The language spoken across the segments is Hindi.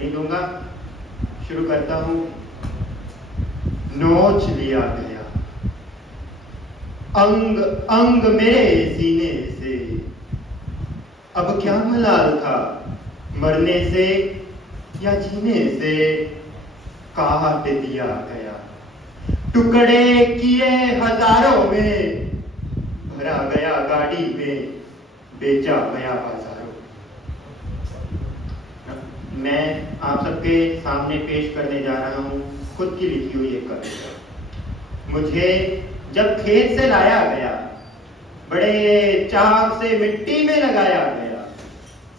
नहीं दूंगा। शुरू करता हूं। नोच लिया गया अंग अंग मेरे सीने से, अब क्या मलाल था मरने से या जीने से, काट दिया गया टुकड़े किए हजारों में, भरा गया गाड़ी में, बेचा गया बाजारों। मैं आप सबके सामने पेश करने जा रहा हूं खुद की लिखी हुई एक कविता। मुझे जब खेत से लाया गया, बड़े चाक से मिट्टी में लगाया गया,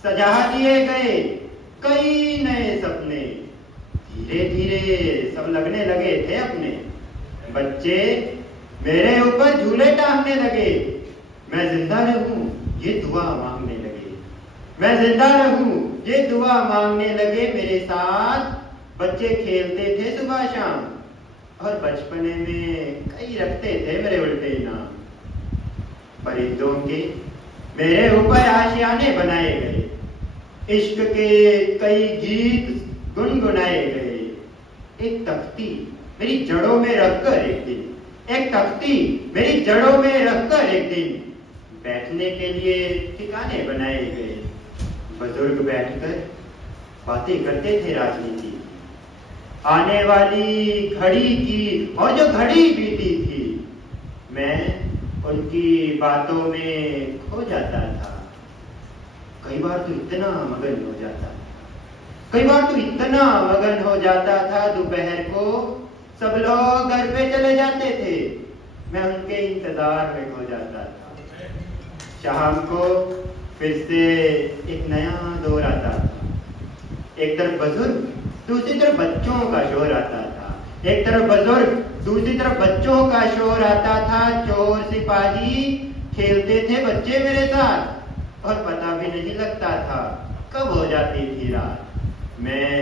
सजा दिए गए कई नए सपने, धीरे धीरे सब लगने लगे थे अपने। बच्चे मेरे ऊपर झूले टांगने लगे, मैं जिंदा रहूं ये दुआ मांगने लगे, मैं जिंदा रहूं ये दुआ मांगने लगे। मेरे साथ बच्चे खेलते थे सुबह शाम, और बचपने में कई रखते थे मेरे उल्टे नाम। परिंदों के मेरे ऊपर आशियाने बनाए गए, इश्क के कई गीत गुनगुनाए गए। एक तख्ती मेरी जड़ों में रखकर एक दिन, एक तख्ती मेरी जड़ों में रखकर एक दिन, बैठने के लिए ठिकाने बनाए गए। बुजुर्ग बैठकर बातें करते थे राजनीति, आने वाली घड़ी की, और जो घड़ी बीती थी मैं उनकी बातों में खो जाता था। कई बार तो इतना मगन हो जाता था, कई बार तो इतना मगन हो जाता था, दोपहर को सब लोग घर पे चले जाते थे, मैं उनके इंतजार में खो जाता था। शाम को फिर से एक नया दौर आता था, एक तरफ बुजुर्ग दूसरी तरफ बच्चों का शोर आता था, एक तरफ बुजुर्ग दूसरी तरफ बच्चों का शोर आता था। चोर सिपाही खेलते थे बच्चे मेरे साथ, और पता भी नहीं लगता था कब हो जाती थी रात, मैं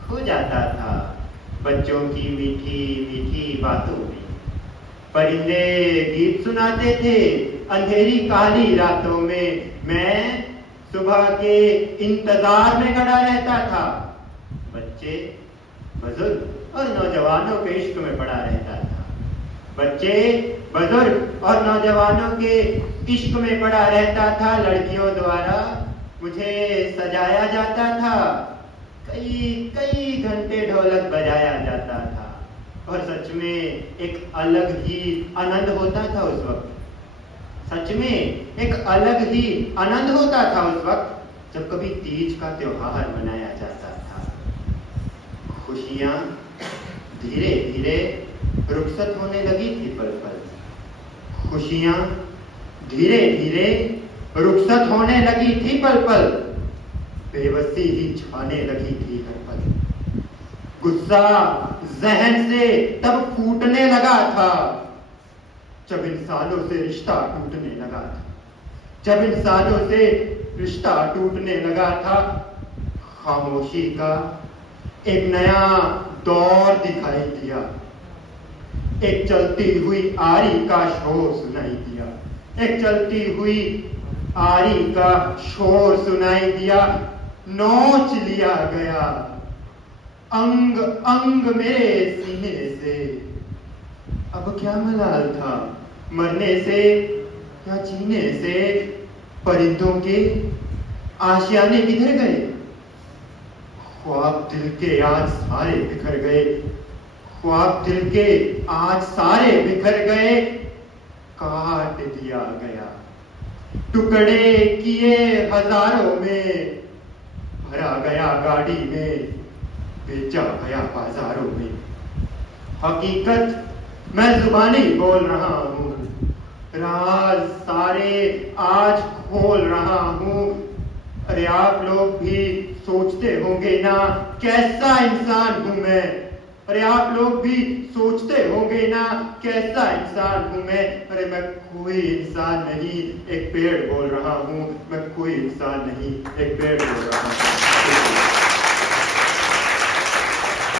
खो जाता था बच्चों की मीठी मीठी बातों में। परिंदे गीत सुनाते थे अंधेरी काली रातों में, मैं सुबह के इंतजार में खड़ा रहता था। बच्चे बुजुर्ग और नौजवानों के इश्क में पड़ा रहता था, बच्चे बुजुर्ग और नौजवानों के इश्क में पड़ा रहता था। लड़कियों द्वारा मुझे सजाया जाता था, कई कई घंटे ढोलक बजाया जाता था, और सच में एक अलग ही आनंद होता था उस वक्त। सच में एक अलग ही आनंद होता था उस वक्त जब कभी तीज का त्योहार मनाया जाता था। खुशियां धीरे धीरे रुखसत होने लगी थी पल पल, खुशियां धीरे धीरे रुखसत होने लगी थी पल पल, बेबसी ही छाने लगी थी हर पल। गुस्सा जहन से तब फूटने लगा था जब इन सालों से रिश्ता टूटने लगा था, जब इन सालों से रिश्ता टूटने लगा था। खामोशी का एक नया दौर दिखाई दिया, एक चलती हुई आरी का शोर सुनाई दिया, एक चलती हुई आरी का शोर सुनाई दिया। नोच लिया गया अंग अंग मेरे सीने से, अब क्या मलाल था मरने से या जीने से। परिंदों के आशियाने किधर गए, ख्वाब दिल के आज सारे बिखर गए, ख्वाब दिल के आज सारे बिखर गए, काट दिया गया टुकड़े किए हजारों में, भरा गया गाड़ी में, बेचा गया बाजारों में। हकीकत मैं जुबानी बोल रहा हूँ, राज सारे आज खोल रहा हूँ। अरे आप लोग भी सोचते होंगे ना कैसा इंसान हूँ मैं, अरे आप लोग भी सोचते होंगे ना कैसा इंसान हूँ मैं। अरे मैं कोई इंसान नहीं, एक पेड़ बोल रहा हूँ, मैं कोई इंसान नहीं, एक पेड़ बोल रहा हूँ।